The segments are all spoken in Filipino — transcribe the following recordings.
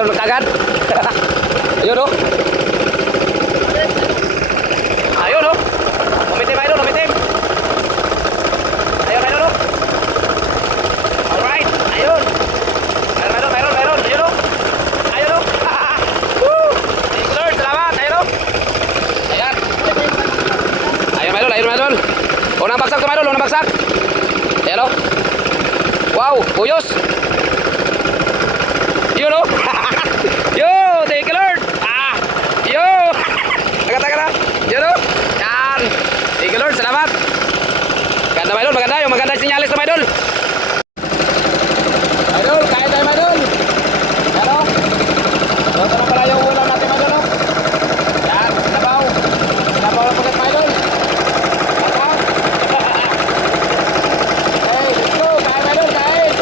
mayroon kagad. Ayun o. Ayun o. Umitim idol, umitim. Ayun idol o. Alright, ayun. Mayroon. Ayun o. Ayun o. Woo! Thank you Lord, salamat. Ayun o. Ayan. Ayun idol. Unang bagsak to idol, unang bagsak. Ayan o. Wow, puyos. Yun o. Yo, thank you Lord. Yo. Taga. Yun o. Yan. Thank you Lord, salamat. Maganda idol, maganda. Yung maganda sinyalis na idol. Idol, kaya tayo idol. Yan o. Ito na pala yung ulam natin idol o. Yan, sinabaw. Sinabaw na pagkat idol. Hey, let's go. Kain idol, kain.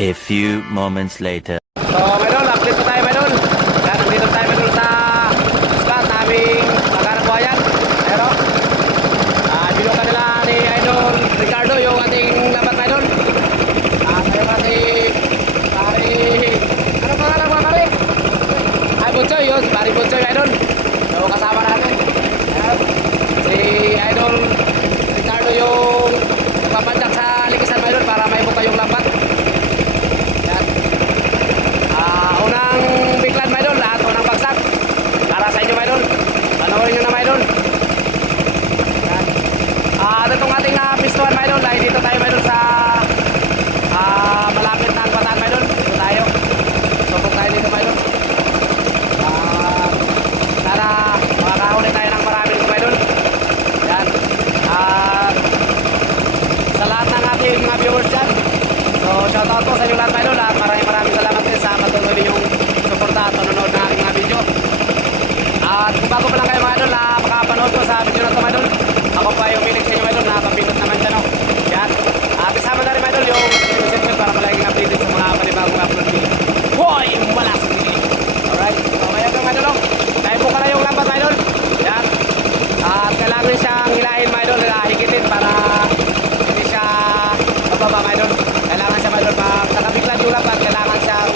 A few moments later. So, idol, update po tayo, idol. Yan, nandito tayo, idol, sa spot naming maghanap buhayan. Pero, bilong kanila ni Idol Ricardo, yung ating labat, idol. Kayo kasi, pari, ano pangalan mga pari? Ay, Butchoy, yun, si pari Butchoy, idol. So, kasama natin. Ayan, si Idol Ricardo yung nagpapadyak sa likisan, idol, para may buka yung labat. Unang biglan, my idol, at unang bagsak para sa inyo, my idol. Panoorin nyo na, my idol. Itong ating pistuan, my idol, dahil dito tayo, my idol, sa malapit na ang bataan, my idol. Dito tayo. Subok tayo dito, my idol. Sana makakahuli tayo ng marami dito, my idol. Yan. Sa lahat ng ating mga viewers dyan, so shoutout po sa inyo lahat, my idol, at maraming salamat din sa patuloy ninyong suporta at panonood ng ating mga video. At kung bago pa lang kayo, mga idol, na makapanood ko sa video na ito, mga idol, ako pa yung milig sa inyo, mga idol, na papindot naman dyan, no? Yan. At isama na rin, mga idol, yung notification para palaging updated sa mga panibagong upload video. Hoy! Malasang video! Alright. So ngayon, mga idol, dahil po ka na yung lambat, mga idol. Yan. At kailangan siyang hilahin, mga idol, higitin para hindi siya bababa, mga idol. Kailangan siya, mga idol, pag nakabiglan yung lambat, kailangan siyang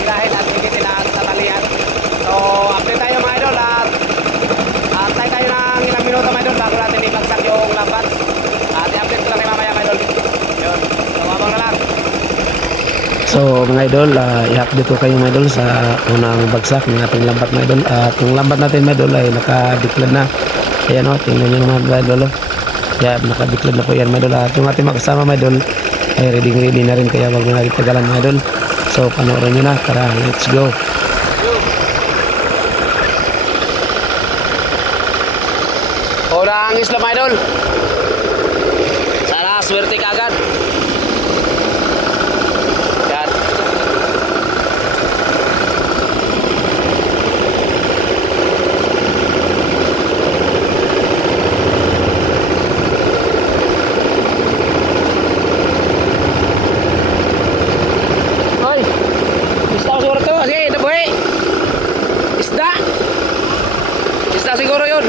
hilahin at higitin at tatalian. So, update tayo, mga idol, at antay tayo ng ilang minuto, mga idol, bago natin ibagsak yung lambat. At i-update ko lang kayo mamaya, mga idol. Yun. So, abang na lang. So mga idol, i-update ko kayo, mga idol, sa unang bagsak ng ating lambat, mga idol. At yung lambat natin, mga idol, ay nakadiklad na. Ayan o, tingnan nyo naman, mga idol. Yan, nakadiklad na po yan, mga idol. At yung ating makasama, mga idol, ay ready na rin, kaya wag mo na rin tagalan, mga idol. So panoorin nyo na, tara, let's go. Unang isla, mga idol. Sana swerte ka agad. Yan. Hoy! Isda ko siguro to. Sige, ito boy. Isda. Isda lang siguro yun.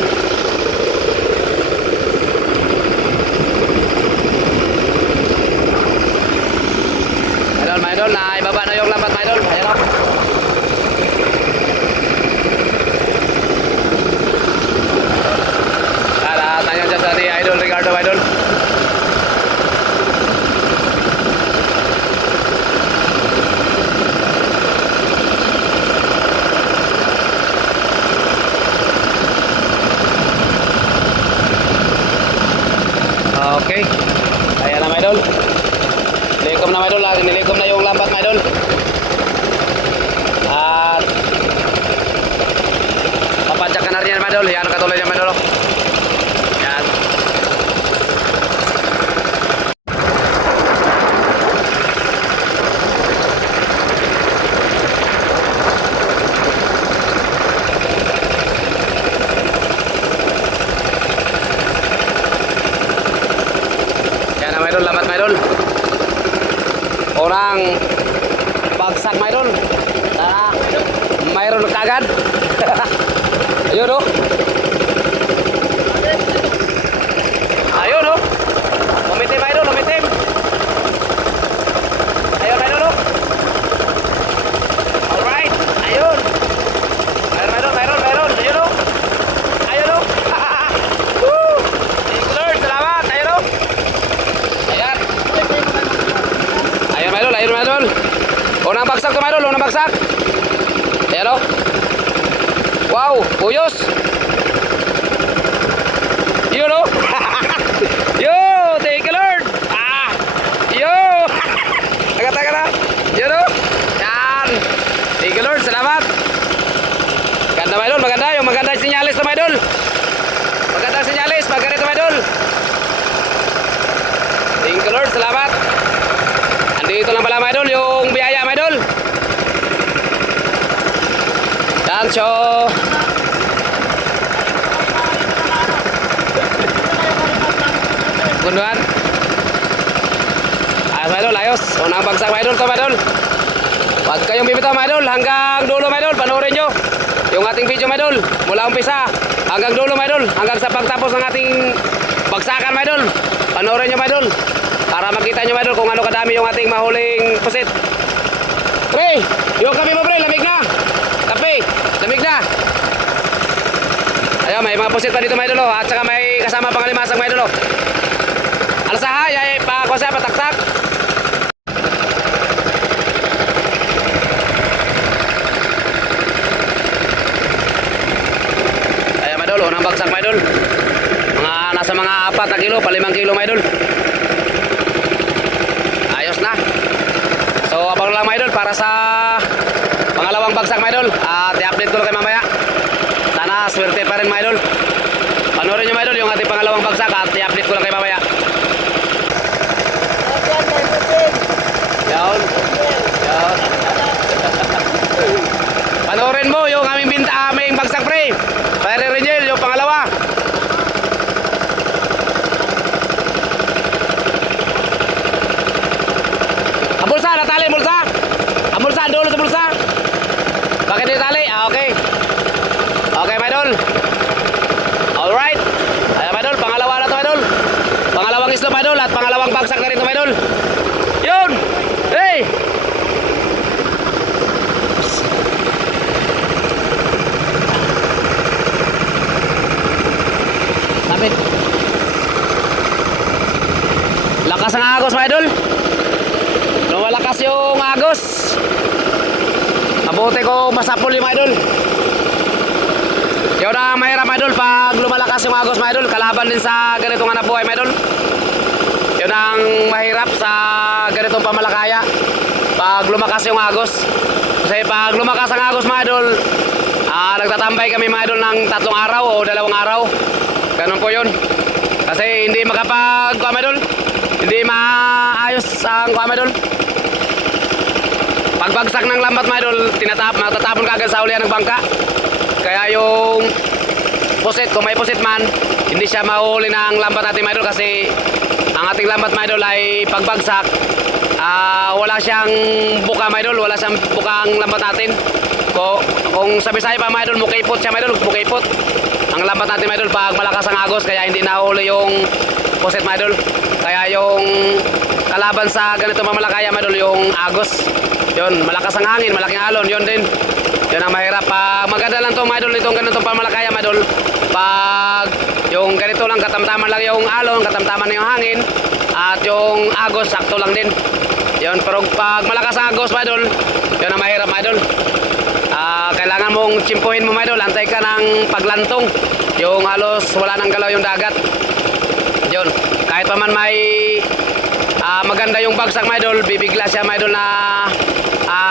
Idol, mga idol, na ibaba na yung lambat, mga idol. Ayan o. Tanya dyan sa ni Idol Ricardo, idol. Okay. Ayan na, mga idol. Nilikom na, mga idol. Nilikom na yung lambat, mga idol. At papadyakan na rin yan, mga idol. Yan, katulad yan, mga idol. Yan. Yan na, mga idol. Lambat, mga idol. Orang bagsak, mga idol. Sana mayroon kagad. Ayun o. Ayun o. Umitim, idol, umitim. Ayun, idol o. Alright. Ayun. Mayroon. Ayun o. Ayun o. Woo! Thank you, Lord. Salamat. Ayun o. Ayan. Ayun, idol. Unang bagsak to, idol. Unang bagsak. Ayan o. Wow, puyos. Yun o. Yo, thank you, Lord. Yo. Taga na. Yun o. Yan. Thank you, Lord. Salamat. Maganda, my idol. Maganda. Yung maganda sinyalis to, my idol. Maganda sinyalis. Maganda to, my idol. Thank you, Lord. Salamat. Andito lang pala, my idol, yung biyaya, my idol. Yan, so Gunduan. Ayos, my idol, ayos. Unang bagsak, my idol, to, my idol. Huwag kayong bibitaw, my idol, hanggang dulo, my idol. Panoorin nyo yung ating video, my idol. Mula umpisa hanggang dulo, my idol. Hanggang sa pagtapos ng ating bagsakan, my idol. Panoorin nyo, my idol, para makita nyo, my idol, kung ano kadami yung ating mahuling pusit. Pre, yung kape mo, pre, lamig na. Kape, lamig na. Ayun, may mga pusit pa dito, my idol, at saka may kasama pang alimasang, my idol. Alsahay, ay pa pataktak. Ayun, my idol, unang bagsak, my idol. Nasa mga 4 na kilo, pa 5 kilo, my idol. Ayos na. So, abang lang, my idol, para sa pangalawang bagsak, my idol. At i-update ko lang kayo mamaya. Sana swerte pa rin, my idol. Panoorin nyo, my idol, yung ating pangalawang bagsak at i-update ko lang kayo mamaya. Yawn. Panoorin mo yung aming bagsak, pre. Fire Rangel, yung pangalawa. Bulsa, natali, bulsa. Ang bulsa, dulo sa bulsa. Bakit natali? Okay. Okay, my idol. Alright. Ayan, my idol, pangalawa na to, my idol. Pangalawang islo, my idol, at pangalawang bagsak na rin to, my idol. Yun! Hey! Lapit. Lakas ang agos, my idol. Lumalakas yung agos. Mabuti ko masapol yung, my idol. Yun ang mahirap, my idol, pag lumalakas yung agos, my idol. Kalaban din sa ganitong hanap buhay, my idol. Yun ang mahirap sa ganitong pamalakaya, pag lumakas yung agos. Kasi pag lumakas ang agos, mga idol, nagtatambay kami, mga idol, ng 3 araw o 2 araw. Ganun po yun. Kasi hindi makapag, mga idol, hindi maayos ang, mga idol. Pagbagsak ng lambat, mga idol, matatapon kagad sa ulian ng bangka. Kaya yung pusit, kung may pusit man, hindi siya mahuli ng lambat natin, mga idol, kasi ang ating lambat, mga idol, ay pagbagsak, wala siyang buka, mga idol, wala siyang bukang lambat natin. Kung sa Bisaya pa, mga idol, mukipot siya, mga idol, mukipot. ang lambat natin mga idol pag malakas ang agos kaya hindi nahuli yung puset mga idol. Kaya yung kalaban sa ganito mamalakaya mga idol yung agos. Yun, malakas ang hangin, malaking alon, yun din. Yun ang mahirap. Pag maganda lang to mga idol, itong ganitong pamalakaya mga idol. Pag yung ganito lang, katamtaman lang yung alon, katamtaman na yung hangin, at yung agos, sakto lang din. Yun, pero pag malakas ang agos mga idol, yun ang mahirap mga idol. Kailangan mong tsimpuhin mo mga idol, antay ka ng paglantong. Yung halos wala nang galaw yung dagat. Yun, kahit pa man may maganda yung bagsak mga idol, bibigla siya mga idol na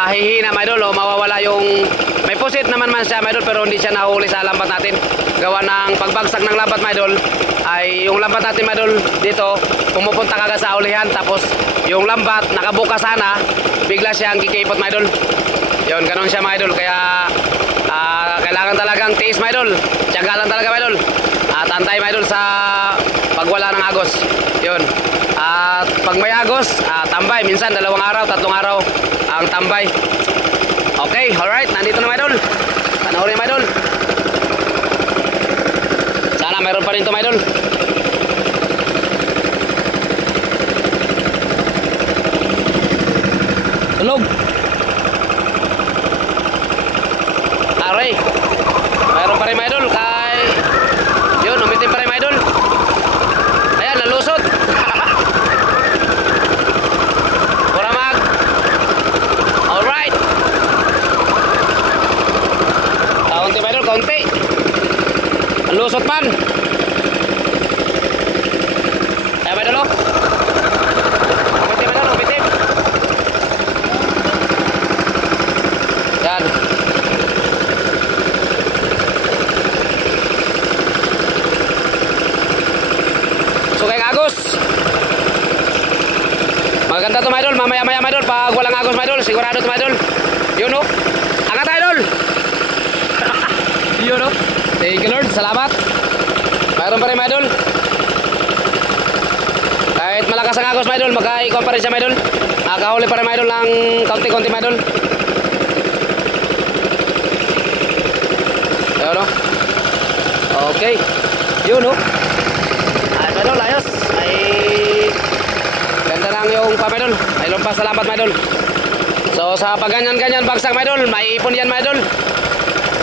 hihina mga idol o mawawala yung may pusit naman man siya mga idol pero hindi siya nahuli sa lambat natin. Gawa ng pagbagsak ng lambat mga idol ay yung lambat natin mga idol dito pumupunta kagad sa ulihan tapos yung lambat nakabuka sana bigla siyang kikipot mga idol. Yun, ganun siya mga idol kaya kailangan talagang tiis mga idol. Tiyaga lang talaga mga idol. At antay mga idol sa pagwala ng agos. Yun. At pag may agos, tambay. Minsan 2 araw, 3 araw ang tambay. Okay, alright. Nandito na mga idol. Panoorin mga idol. Sana mayroon pa rin ito mga idol. Tulog. Aray. Mayroon pa rin mga idol. Kay... Yun, umitim pa rin mga idol. Ayan, nalusot. Buramag. Alright. Kaunti mga idol, kaunti. Nalusot man. Ayan mga idol, oh. Umitim mga idol, umitim. Yan. Agos. Maganda to mga idol. Mamaya-maya mga idol. Pag walang agos mga idol. Sigurado to mga idol. Yun o. Angat idol. Yun o. Thank you Lord. Salamat. Mayroon pa rin mga idol. Kahit malakas ang agos mga idol. Magkaikuan pa rin siya mga idol. Kahuli pa rin mga idol ng kaunti-kaunti mga idol. Yun o. Okay. Yun o. Idol, ayos. Ay ganda lang yung pamedol. Ay lumpas, salamat mga idol. So sa pagganyan-ganyan bagsak mga idol, may ipon yan mga idol.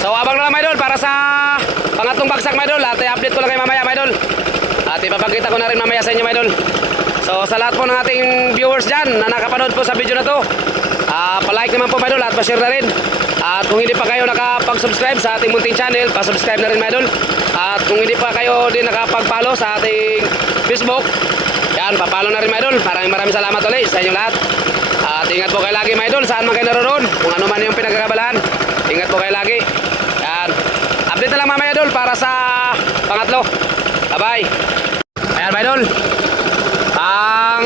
So abang na lang mga idol para sa pangatlong bagsak mga idol. At i-update ko lang kayo mamaya mga idol. At ipapakita ko na rin mamaya sa inyo mga idol. So sa lahat po ng ating viewers dyan na nakapanood po sa video na to, palike naman po mga idol at pa-share na rin. At kung hindi pa kayo nakapag-subscribe sa ating munting channel, pa-subscribe na rin mga idol. At kung hindi pa kayo din nakapag-follow sa ating Facebook, yan, pa-follow na rin mga idol. Maraming salamat ulit sa inyong lahat. At ingat po kayo lagi mga idol, saan man kayo naroon, kung ano man yung pinagkakabalahan. Ingat po kayo lagi. Yan, update na lang mga idol para sa pangatlo. Bye-bye. Ayan mga idol, ang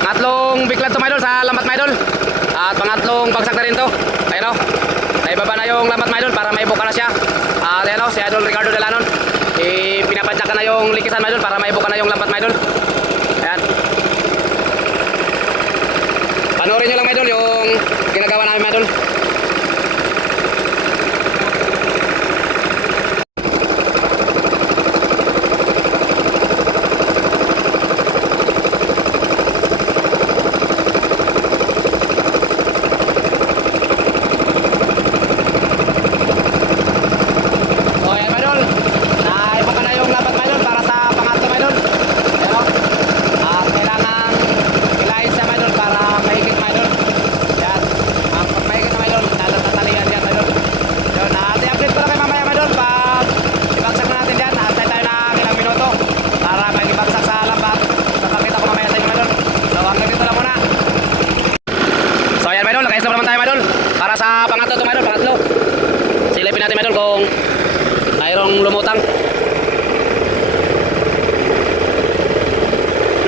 pangatlong biglan to mga idol sa lambat mga idol. At pangatlong bagsak na rin to. Ayan o, naibaba na yung lambat mga idol para maibuka na siya. At ayan o, si Idol Ricardo Delanon, pinapadyak na yung likisan mga idol para maibuka na yung lambat mga idol. Ayan, panoorin nyo lang mga idol yung ginagawa namin mga idol. Sa pangatlo to mga idol, pangatlo. Silipin natin mga idol kung mayroong lumutang.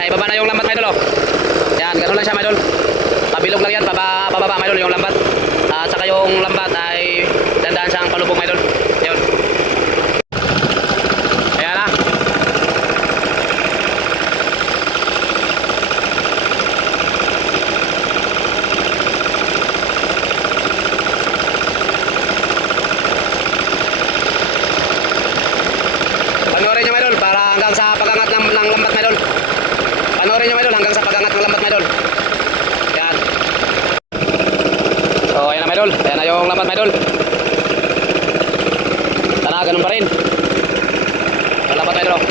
Naibaba na yung lambat mga idol oh. Yan, ganun lang siya mga idol. Pabilog lang yan, pababa mga idol yung lambat. At saka yung lambat ay dandaan siyang palubog mga idol. Yun. Ayan na. Ayan na yung lambat, mga idol. Sana, ganun pa rin. Yung lambat, mga idol.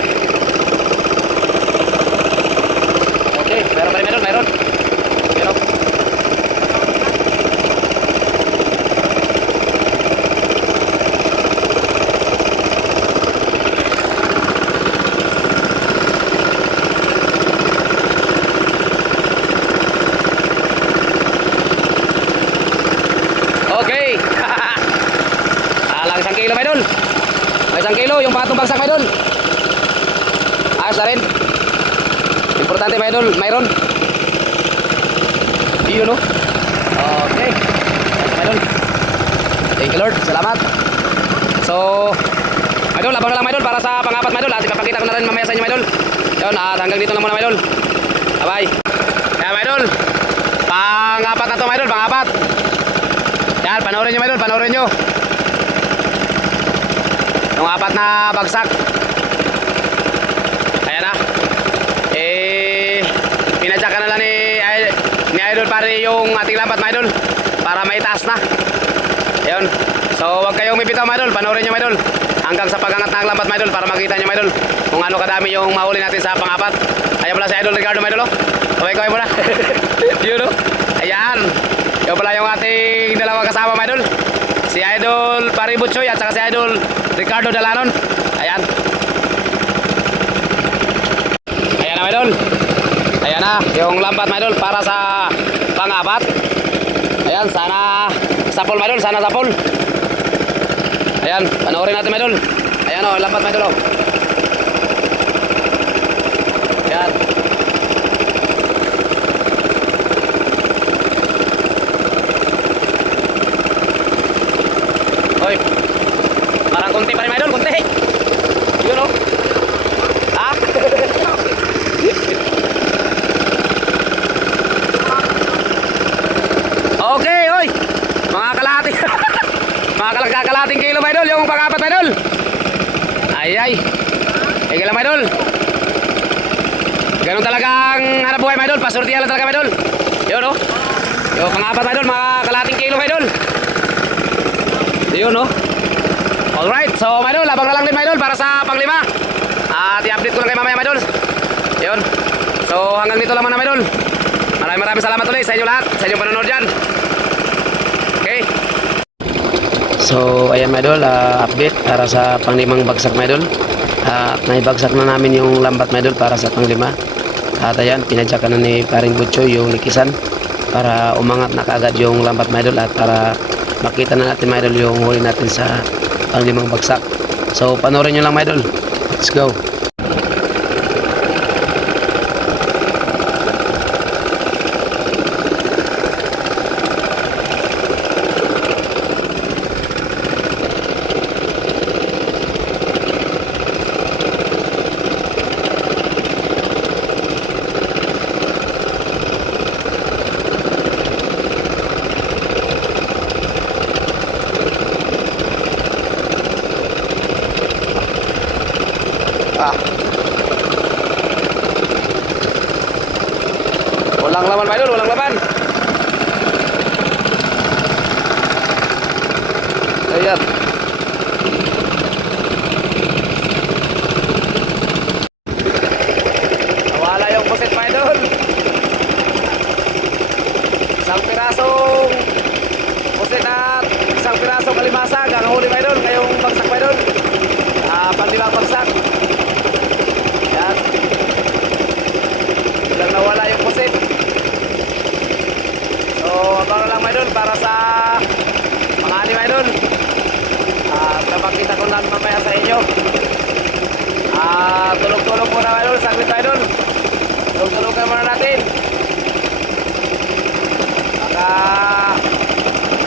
Okay, meron pa rin, mga idol, meron. Meron. Okay. Lang 1 kilo, mga idol. May 1 kilo yung pangatong bagsak, mga idol. Ayos na rin. Importante, mga idol, mayroon. Yun, no? Okay. Ayos, mga idol. Thank you, Lord. Salamat. So, mga idol, abang na lang, mga idol, para sa pangapat, mga idol. At ipapakita ko na rin mamaya sa inyo, mga idol. Yun, at hanggang dito na muna, mga idol. Bye-bye. Kaya, mga idol, pangapat na to, mga idol, pangapat. Yan, panoorin nyo, mga idol, panoorin nyo. Yung apat na bagsak. Ayan na. Pinadyakan na lang ni Idol pare yung ating lambat, mga idol, para may taas na. Ayun. So, huwag kayong mipitaw, mga idol. Panoorin nyo, mga idol, hanggang sa pagangat ng lambat, mga idol, para makita nyo, mga idol, kung ano kadami yung mahuli natin sa pangapat. Ayan pala si Idol Ricardo, mga idol, oh. Kaway muna. Yun, oh. Ayan. Yun pala yung ating dalawang kasama, mga idol. Si Idol Pari Butchoy at saka si Idol Ricardo Dalanon. Ayan. Ayan na, mga idol. Ayan na yung lambat, mga idol, para sa pangapat. Ayan, sana sapol, mga idol, sana sapol. Ayan, panoorin natin, mga idol. Ayan, o, lambat, mga idol, o. Ayan. Hoy, parang kunti pa rin, mga idol, kunti. Yun, o. Ha? Okay, hoy. Mga kalahati. Mga kalahating kilo, mga idol, yung pangapat, mga idol. Ay. Ege lang, mga idol. Ganun talagang hanap buhay, mga idol. Pasurtihan lang talaga, mga idol. Yun, o. Yung pangapat, mga idol, mga kalahating kilo, mga idol. Yun, no? Alright, so mga idol, labang na lang din, mga idol, para sa panglima. At i-update ko lang kayo mamaya, mga idol. Yun. So hanggang dito lang muna, mga idol. Maraming salamat ulit sa inyo lahat, sa inyong panonood dyan. Okay. So ayan, mga idol, update para sa panglimang bagsak, mga idol. At naibagsak na namin yung lambat, mga idol, para sa panglima. At ayan, pinadyakan na ni Paring Butchoy yung likisan para umangat na kaagad yung lambat, mga idol, at para makita na natin, mga idol, yung huli natin sa panglimang bagsak. So panoorin nyo lang, mga idol. Let's go. Walang laban, mga idol, walang laban. Ayan. Nawala yung pusit, mga idol. Isang pirasong pusit at isang pirasong kalimasag ang huli, mga idol, ngayong bagsak, mga idol. Panlimang bagsak. Ayan. Bilang nawala yung pusit. So, abang na lang, mga idol, para sa mga ani, mga idol. Napakita ko lang mamaya sa inyo. Tulog-tulog muna, mga idol, saglit, mga idol. Tulog-tulogan muna natin. Baka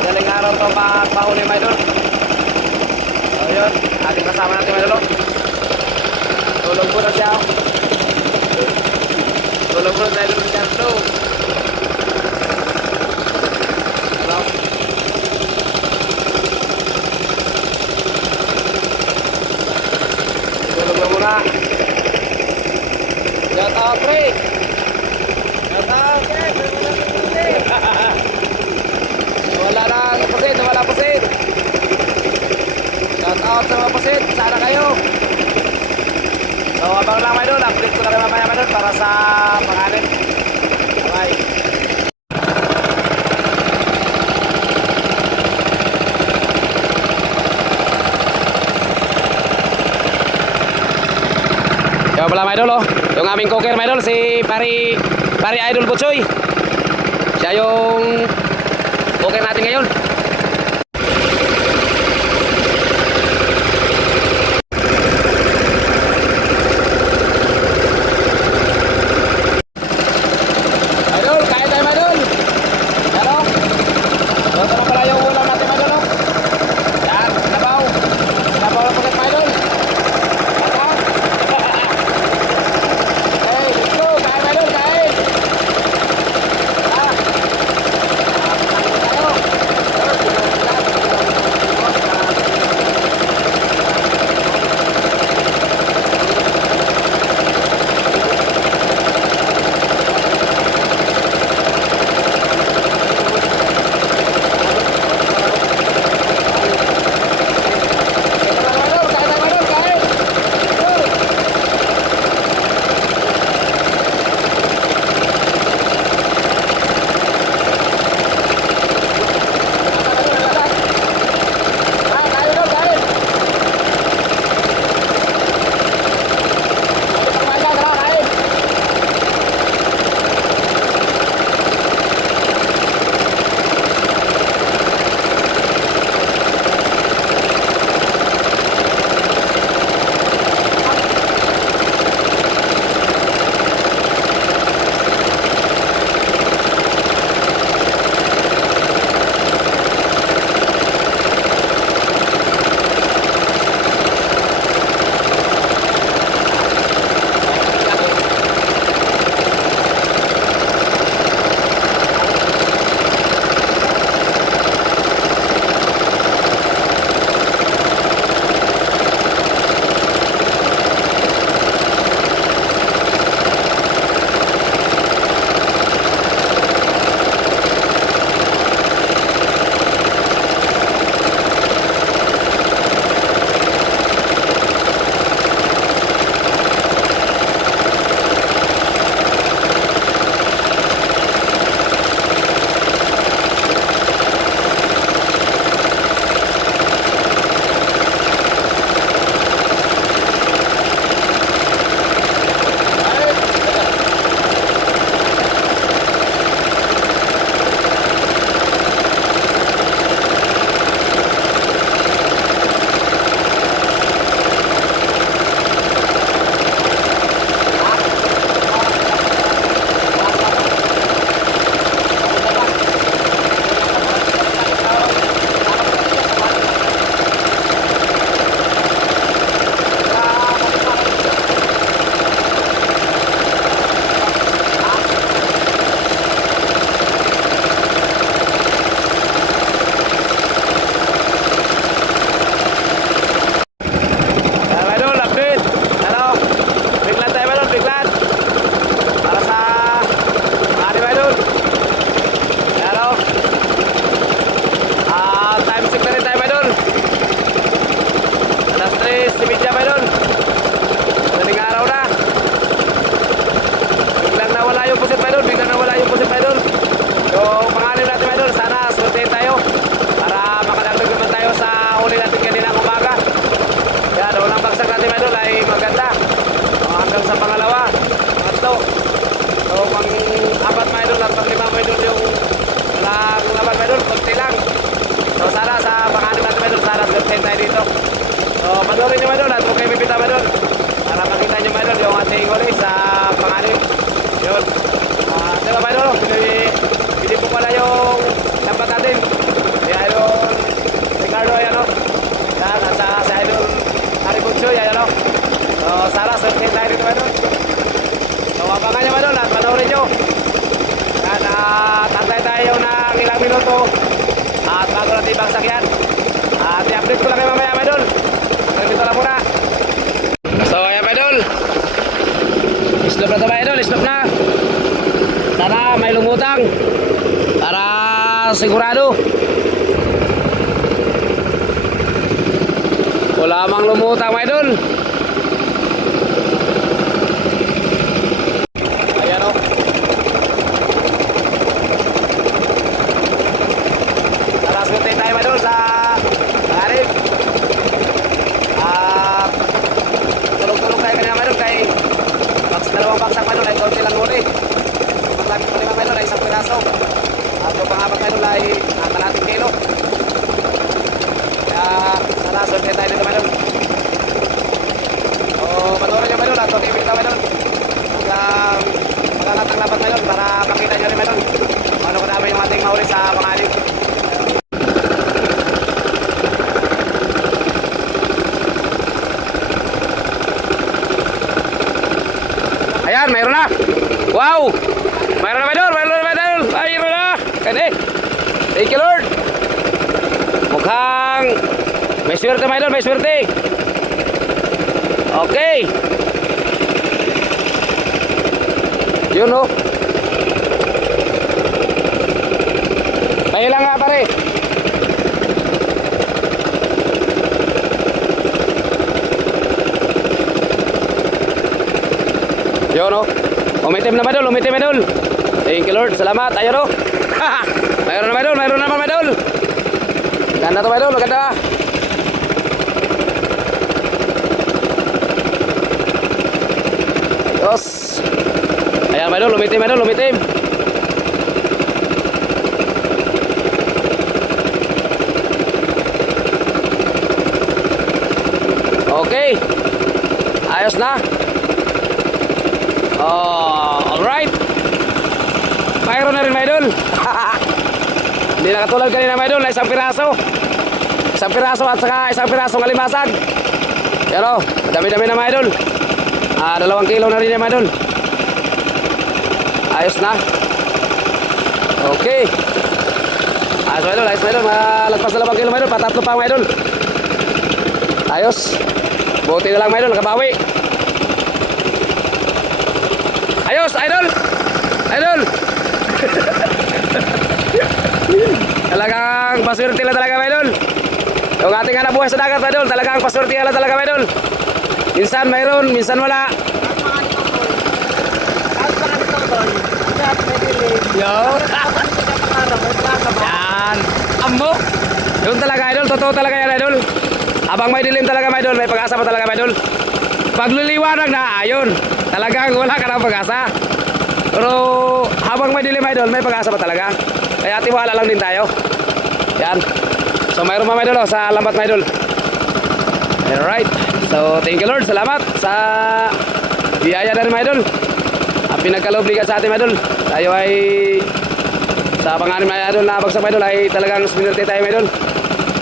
galing araw to mahuli, mga idol. So, yun, ating kasama natin, mga idol. Tulog muna siya. Tulog muna sa idol dyan, so. Tulog na muna. Shout out, pre. Shout out, pre. Wala na pusit, wala pusit. Shout out sa mga pusit, sana kayo. So, abang lang mga idol, update ko na kayo mamaya mga idol para sa pangalan. Bye. Kaya pala mga idol, oh. Yung aming cooker mga idol, si Pari Idol Butchoy. Siya yung cooker natin ngayon. Idol, kaya tayo mga idol. Pero, ito na pala yung ulam natin mga idol, oh. Yan, sinabaw. Sinabaw lang pagkat mga idol. panoorin nyo mga idol at huwag kayo bibita mga idol para makita nyo mga idol yung ating huli sa pangalim. Yun. Diba mga idol, hindi po pala yung lambat natin. Si Idol Ricardo, ayan o. Yan, at saka si Idol Haributso, ayan o. So, sana, surfing tayo dito mga idol. So, abangan nyo mga idol at panoorin nyo. Yan, tantay tayo ng ilang minuto at bago natin ibang sakyan. At i-update ko lang kayo mamaya mga idol. Hanggang dito lang muna. So ayan mga idol, stop na ito mga idol, stop na. Sana may lumutang para sigurado. Wala mang lumutang mga idol. Ayan o. Tara, swerte tayo mga idol sa pangarip. At tulog-tulog tayo kanina mga idol kay dalawang baksak mga idol ay konti lang huli. Paglamit ko lima mga idol ay isang piraso. At yung pangapat mga idol ay kalating kilo. Kaya sana swerte tayo dito mga idol. So panoorin nyo mga idol at mag-ibig ka mga idol. Hanggang magkakat ang lapat mga idol para makita nyo rin mga idol. Paano ko namin yung ating mahuli sa pangarip. Ayan, mayroon na. Wow! Mayroon na, Maydol! Mayroon na, Maydol! Mayroon na! Kani! Thank you, Lord! Mukhang may swerte, Maydol! May swerte! Okay! Yun, oh! Tayo lang nga, pare! Yun o. Umitim na Maydol, umitim Maydol. Thank you Lord, salamat. Ayun o. Mayroon na Maydol, mayroon naman Maydol. Ganda to Maydol, maganda. Yes. Ayan Maydol, umitim Maydol, umitim. Okay. Ayos na. Oh, alright. Mayroon na rin, Maydol. Hindi nakatulad kanina, Maydol, na isang piraso. Isang piraso at saka isang pirasong alimasag. Yan o, dami-dami na, Maydol. 2 kilo na rin yan, Maydol. Ayos na. Okay. Ayos, Maydol, ayos, Maydol. Malagpas na 2 kilo, Maydol. Patatlo pa, Maydol. Ayos. Buti na lang, Maydol, nakabawi. Ayos, idol! Idol! Talagang paswerte lang talaga, idol. Yung ating anak buhay sa dagat, idol. Talagang paswerte lang talaga, idol. Minsan mayroon, minsan wala. Yo! Yan! Amo! Yun talaga, idol. Totoo talaga yan, idol. Abang may dilim talaga, idol. May pag-asa pa talaga, idol. Pagliliwanag na, ayun. Talagang wala ka ng pag-asa. Pero habang may dilim, idol, may pag-asa pa talaga. Kaya tiwala lang din tayo. Yan. So mayroon mga idol sa lambat mga idol. Alright. So thank you Lord. Salamat sa biyaya na rin mga idol. Ang pinagkaloob-ligan sa atin mga idol. Tayo ay sa pangalan mga idol na bagsak mga idol ay talagang swerte tayo mga idol.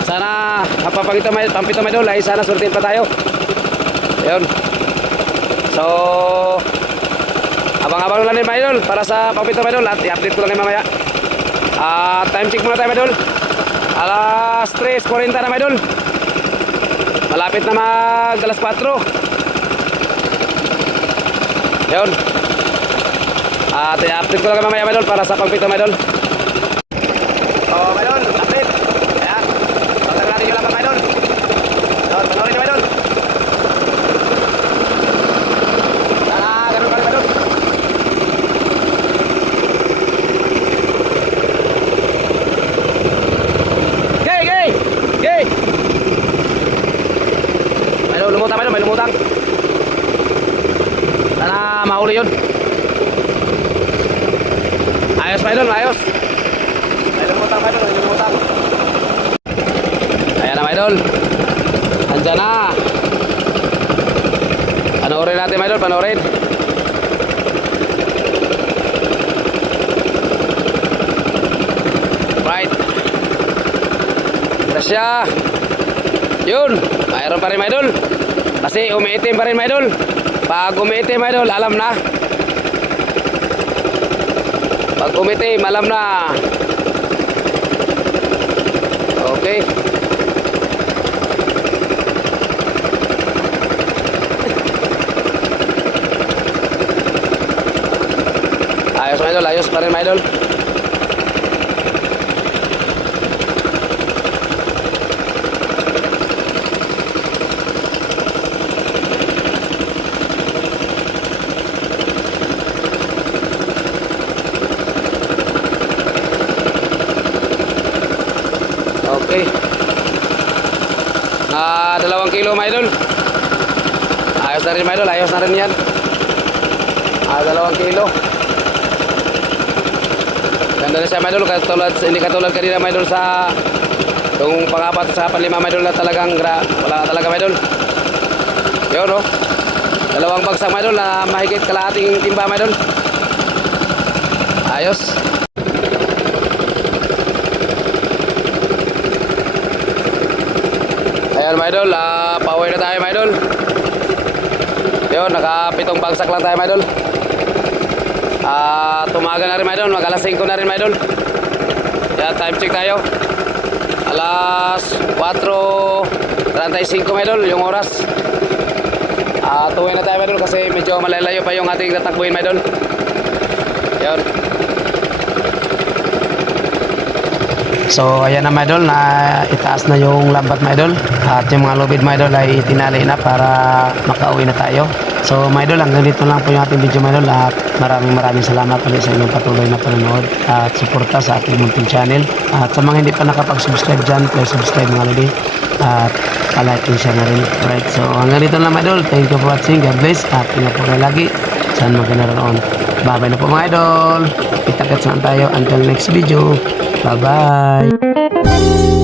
Sana pampito mga idol ay sana swertein pa tayo. Ayun. So, abang-abang lang din mga idol para sa pampito mga idol at i-update ko lang yung mamaya. Time check muna tayo mga idol. Alas 3:40 na mga idol. Malapit na mag alas 4. Yun. At i-update ko lang yung mamaya mga idol para sa pampito mga idol. So mga idol, update. Ayan. Pagkakas natin yung lapat mga idol. Yun, panoorin nyo mga idol. May lumutang. Sana mahuli yun. Ayos pa idol, ayos. May lumutang pa idol, may lumutang. Ayan na mga idol. Andyan na. Panoorin natin mga idol, panoorin. Right. Grasya. Yun, mayroon pa rin mga idol. Kasi umiitim pa rin mga idol. Pag umiitim mga idol, alam na. Pag umitim, alam na. Okay. Ayos mga idol, ayos pa rin mga idol. 2 kilo mga idol. Ayos na rin mga idol, ayos na rin yan. 2 kilo. Ganda na siya mga idol, hindi katulad kanina mga idol sa yung pang-4 sa pang-5 mga idol na talagang wala talaga mga idol. Yun no. 2 bagsak mga idol na mahigit kalahating timba mga idol. Ayos. Ayan mga idol, pauwi na tayo mga idol. Yun, naka 7 bagsak lang tayo mga idol. Tumaga na rin mga idol, mag alas 5 na rin mga idol. Kaya time check tayo. Alas 4:35 mga idol, yung oras. Tuwi na tayo mga idol kasi medyo malalayo pa yung ating tatakbuhin mga idol. Yun. So ayan na mga idol, na itaas na yung lambat mga idol. At yung mga lubid mga idol ay tinali na para makauwi na tayo. So mga idol, hanggang dito lang po yung ating video mga idol. At maraming salamat ulit sa inyong patuloy na panonood at suporta sa ating munting channel. At sa mga hindi pa nakapag-subscribe dyan, please subscribe mga lodi. At palike and share na rin. Right, so hanggang dito lang mga idol. Thank you for watching. God bless. At ingat po kayo lagi. Saan magkanaroon. Bye-bye na po mga idol. Kita-kits na tayo until next video. Bye-bye.